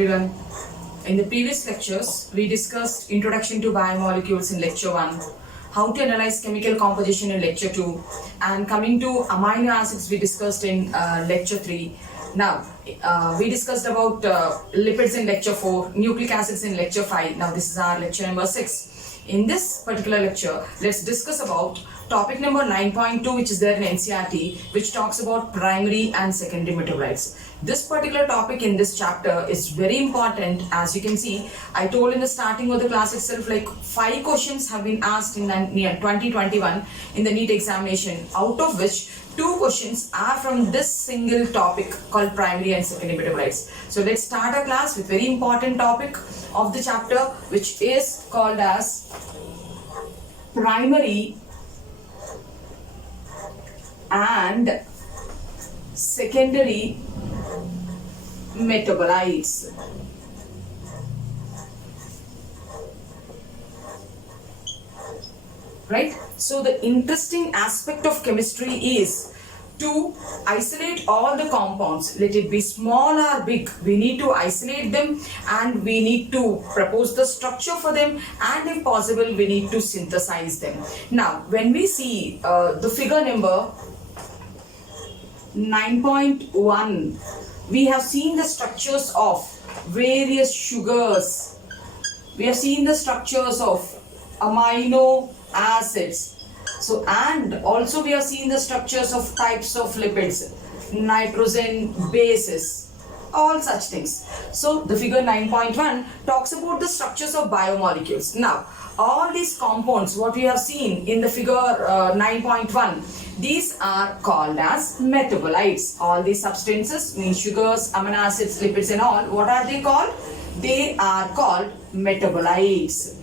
everyone. In the previous lectures, we discussed Introduction to Biomolecules in Lecture 1, how to analyze chemical composition in Lecture 2, and coming to amino acids we discussed in Lecture 3. Now, we discussed about lipids in Lecture 4, nucleic acids in Lecture 5. Now, this is our lecture number 6. In this particular lecture, let's discuss about topic number 9.2, which is there in NCERT, which talks about primary and secondary metabolites. This particular topic in this chapter is very important. As you can see, I told in the starting of the class itself, like 5 questions have been asked in 2021 in the NEET examination, out of which 2 questions are from this single topic called primary and secondary metabolites. So let's start our class with very important topic of the chapter, which is called as primary and secondary metabolites. Right? So the interesting aspect of chemistry is to isolate all the compounds, let it be small or big. We need to isolate them and we need to propose the structure for them, and if possible we need to synthesize them. Now when we see the figure number 9.1, we have seen the structures of various sugars. We have seen the structures of amino acids. So, and also we have seen the structures of types of lipids, nitrogen bases, all such things. So, the figure 9.1 talks about the structures of biomolecules. Now, all these compounds, what we have seen in the figure 9.1, these are called as metabolites. All these substances, mean sugars, amino acids, lipids and all, what are they called? They are called metabolites.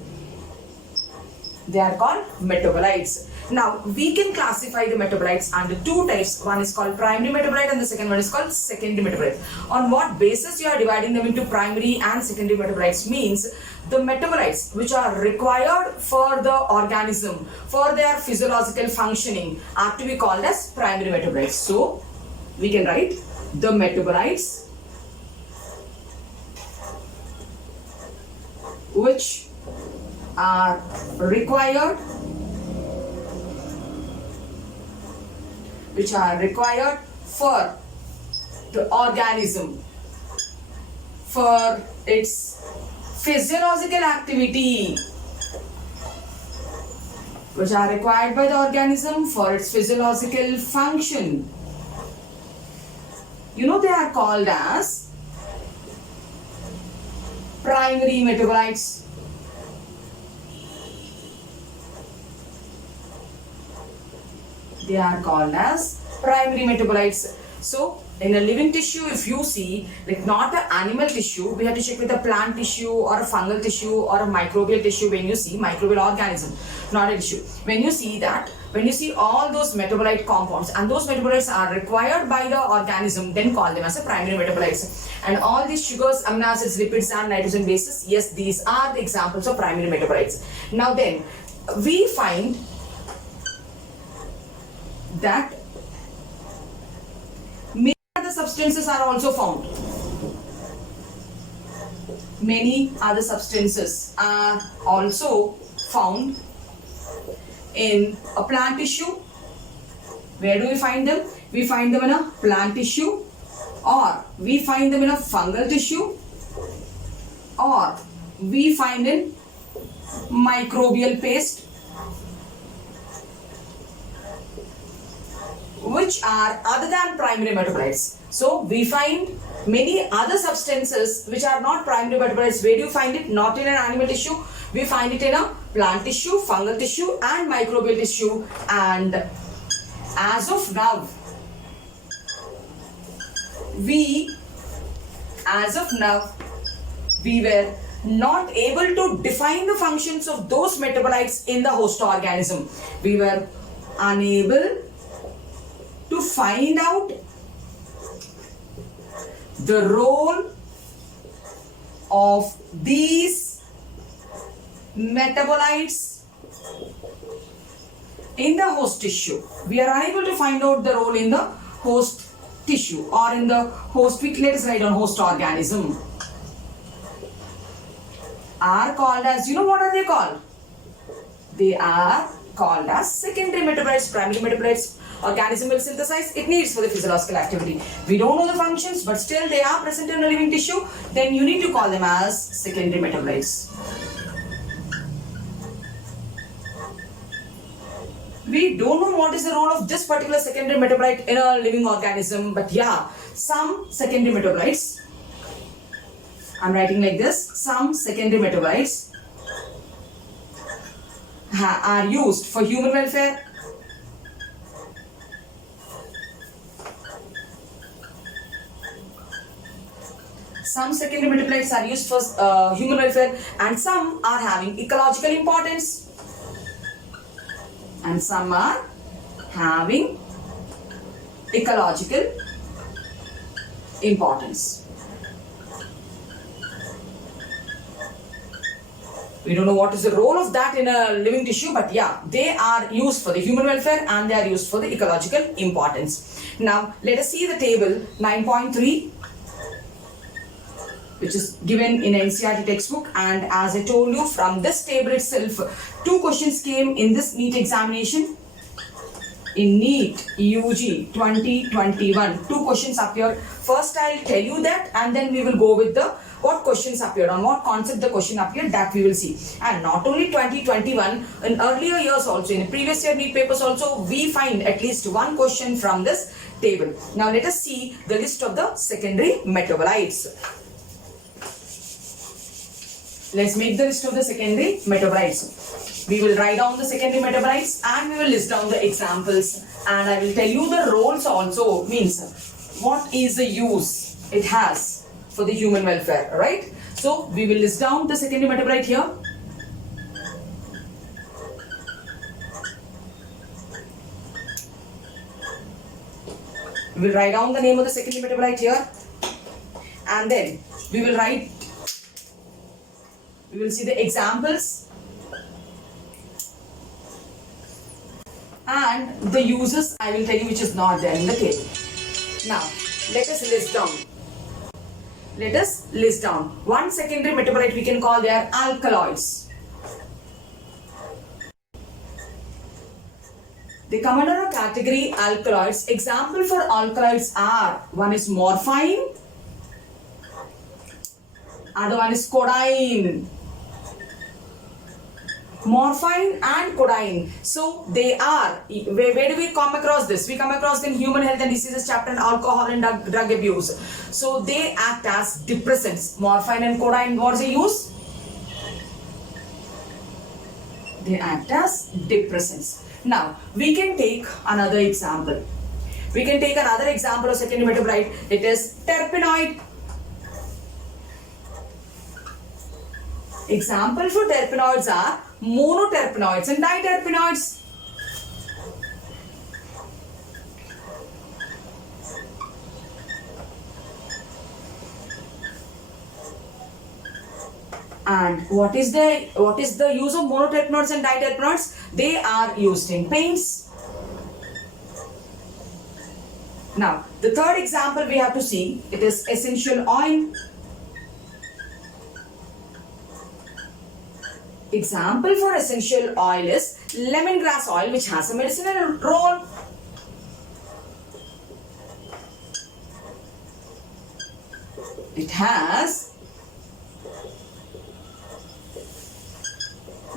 They are called metabolites. Now, we can classify the metabolites under 2 types. One is called primary metabolite and the second one is called secondary metabolite. On what basis you are dividing them into primary and secondary metabolites means the metabolites which are required for the organism for their physiological functioning are to be called as primary metabolites. So, we can write the metabolites which are required for the organism for its physiological activity, which are required by the organism for its physiological function. You know, they are called as primary metabolites. They are called as primary metabolites. So, in a living tissue, if you see, like not an animal tissue, we have to check with a plant tissue or a fungal tissue or a microbial tissue. When you see microbial organism, not a tissue. When you see that, when you see all those metabolite compounds and those metabolites are required by the organism, then call them as a primary metabolites. And all these sugars, amino acids, lipids and nitrogen bases, yes, these are the examples of primary metabolites. Now then, we find that many other substances are also found. Many other substances are also found in a plant tissue. Where do we find them? We find them in a plant tissue, or we find them in a fungal tissue, or we find in microbial paste, which are other than primary metabolites. So, we find many other substances which are not primary metabolites. Where do you find it? Not in an animal tissue. We find it in a plant tissue, fungal tissue and microbial tissue. And as of now, we were not able to define the functions of those metabolites in the host organism. We were unable to find out the role of these metabolites in the host tissue. We are unable to find out the role in the host tissue or in the host, let us write on host organism. are called as, you know what are they called? They are called as secondary metabolites. Primary metabolites organism will synthesize, it needs for the physiological activity. We don't know the functions, but still they are present in a living tissue, then you need to call them as secondary metabolites. We don't know what is the role of this particular secondary metabolite in a living organism, but yeah, some secondary metabolites, I'm writing like this, some secondary metabolites are used for human welfare, some secondary metabolites are used for human welfare, and some are having ecological importance, and some are having ecological importance. We don't know what is the role of that in a living tissue, but yeah, they are used for the human welfare and they are used for the ecological importance. Now, let us see the table 9.3, which is given in NCERT textbook, and as I told you, from this table itself, 2 questions came in this NEET examination. In NEET UG 2021, 2 questions appeared. First I'll tell you that, and then we will go with the what questions appeared, on what concept the question appeared, that we will see. And not only 2021, in earlier years also, in the previous year NEET papers also, we find at least 1 question from this table. Now let us see the list of the secondary metabolites. Let's make the list of the secondary metabolites. We will write down the secondary metabolites and we will list down the examples, and I will tell you the roles also, means what is the use it has for the human welfare, right? So we will list down the secondary metabolite here. We will write down the name of the secondary metabolite here, and then we will see the examples and the uses I will tell you, which is not there in the table. Now let us list down. Let us list down. One secondary metabolite we can call their alkaloids. They come under a category alkaloids. Example for alkaloids are, one is morphine, other one is codeine. Morphine and codeine. So they are, where do we come across this? We come across in Human Health and Diseases chapter and alcohol and drug abuse. So they act as depressants. Morphine and codeine, what is the use? They act as depressants. Now we can take another example. We can take another example of secondary metabolite. It is terpenoid. Example for terpenoids are monoterpenoids and diterpenoids. And what is the use of monoterpenoids and diterpenoids? They are used in paints. Now the third example we have to see, it is essential oil. Example for essential oil is lemongrass oil, which has a medicinal role. It has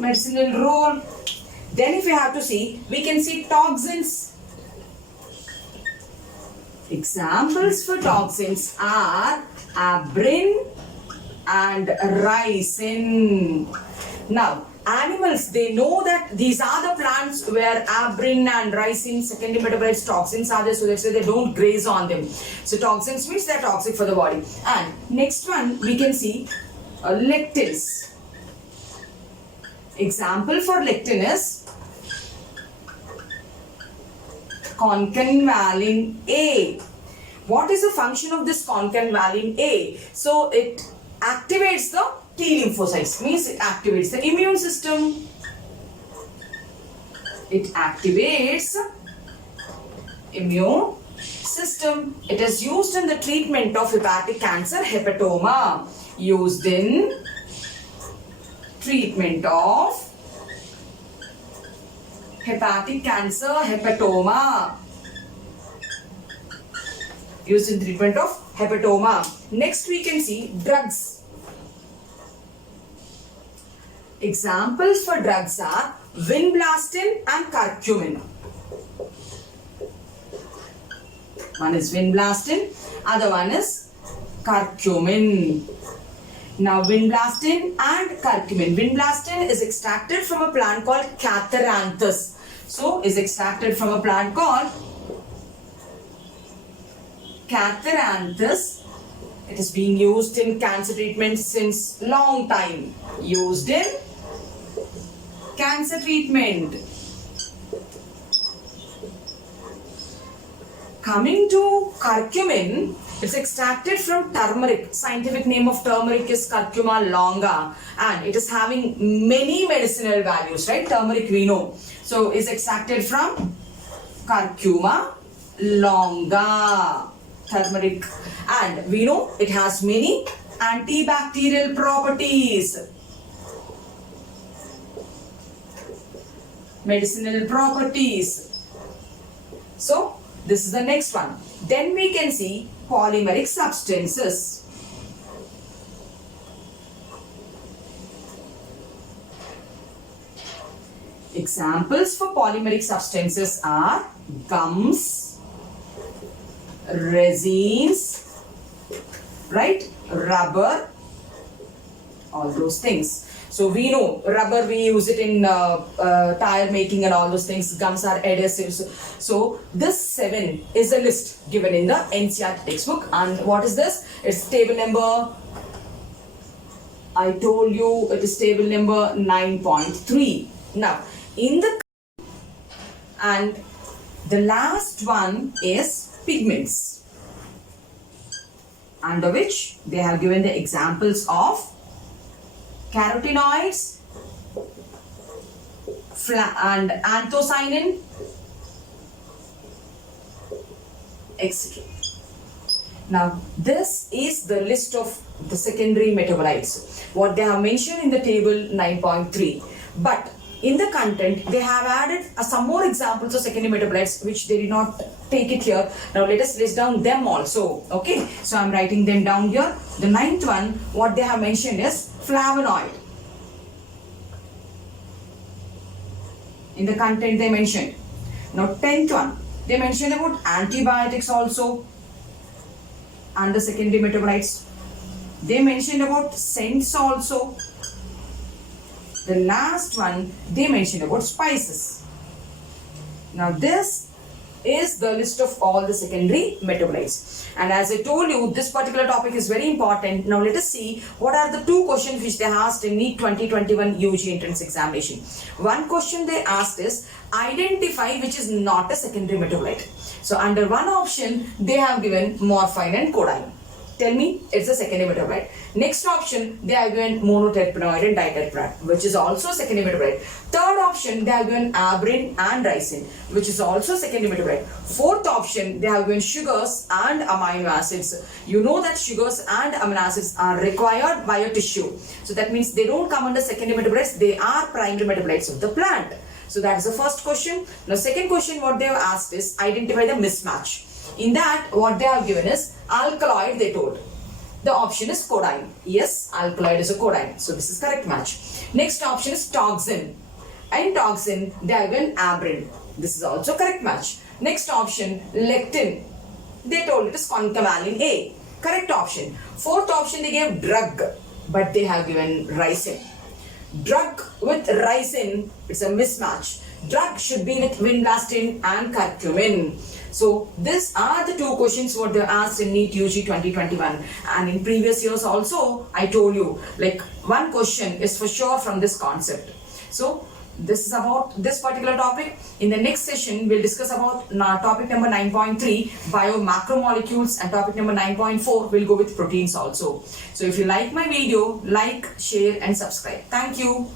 medicinal role. Then if we have to see, we can see toxins. Examples for toxins are abrin and ricin. Now, animals, they know that these are the plants where abrin and ricin, secondary metabolites, toxins are there, so that's why they don't graze on them. So toxins means they're toxic for the body. And next one, we can see lectins. Example for lectin is concanvalin A. What is the function of this concanvalin A? So it activates the T lymphocytes, means it activates the immune system. It activates immune system. It is used in the treatment of hepatic cancer, hepatoma. Used in treatment of hepatic cancer, hepatoma. Used in treatment of hepatoma. Next we can see drugs. Examples for drugs are vinblastine and curcumin. One is vinblastine, other one is curcumin. Now vinblastine and curcumin. Vinblastine is extracted from a plant called Catharanthus. So is extracted from a plant called Catharanthus. It is being used in cancer treatment since long time. Used in cancer treatment. Coming to curcumin, it's extracted from turmeric. Scientific name of turmeric is Curcuma longa, and it is having many medicinal values, right? Turmeric we know. So is extracted from Curcuma longa, turmeric, and we know it has many antibacterial properties, medicinal properties. So this is the next one. Then we can see polymeric substances. Examples for polymeric substances are gums, resins, right, rubber, all those things. So we know rubber, we use it in tire making and all those things. Gums are adhesives. So this 7 is a list given in the NCERT textbook. And what is this? It's table number, I told you it is table number 9.3. Now in the, and the last one is pigments, under which they have given the examples of carotenoids and anthocyanin, etc. Now this is the list of the secondary metabolites, what they have mentioned in the table 9.3. But in the content they have added some more examples of secondary metabolites which they did not take it here. Now let us list down them also. Okay, so I'm writing them down here. The 9th one, what they have mentioned is flavonoid. In the content they mentioned. Now 10th one, they mentioned about antibiotics also and the secondary metabolites. They mentioned about scents also. The last one, they mentioned about spices. Now this is the list of all the secondary metabolites. And as I told you, this particular topic is very important. Now let us see what are the 2 questions which they asked in NEET 2021 UG entrance examination. One question they asked is identify which is not a secondary metabolite. So under one option they have given morphine and codeine. Tell me it's a secondary metabolite. Next option they have given monoterpenoid and diterpenoid, which is also secondary metabolite. Third option they have given aberrin and ricin, which is also secondary metabolite. Fourth option they have given sugars and amino acids. You know that sugars and amino acids are required by a tissue. So that means they don't come under secondary metabolites, they are primary metabolites of the plant. So that is the first question. Now second question what they have asked is identify the mismatch. In that what they have given is alkaloid, they told. The option is codeine. Yes, alkaloid is a codeine. So this is correct match. Next option is toxin. In toxin they have given aberrin. This is also correct match. Next option lectin. They told it is concavalin A. Correct option. Fourth option they gave drug, but they have given ricin. Drug with ricin, it's a mismatch. Drug should be with vinblastine and curcumin. So these are the 2 questions what they asked in NEET UG 2021, and in previous years also I told you like one question is for sure from this concept. So this is about this particular topic. In the next session we'll discuss about topic number 9.3 biomacromolecules, and topic number 9.4 we'll go with proteins also. So if you like my video, like, share and subscribe. Thank you.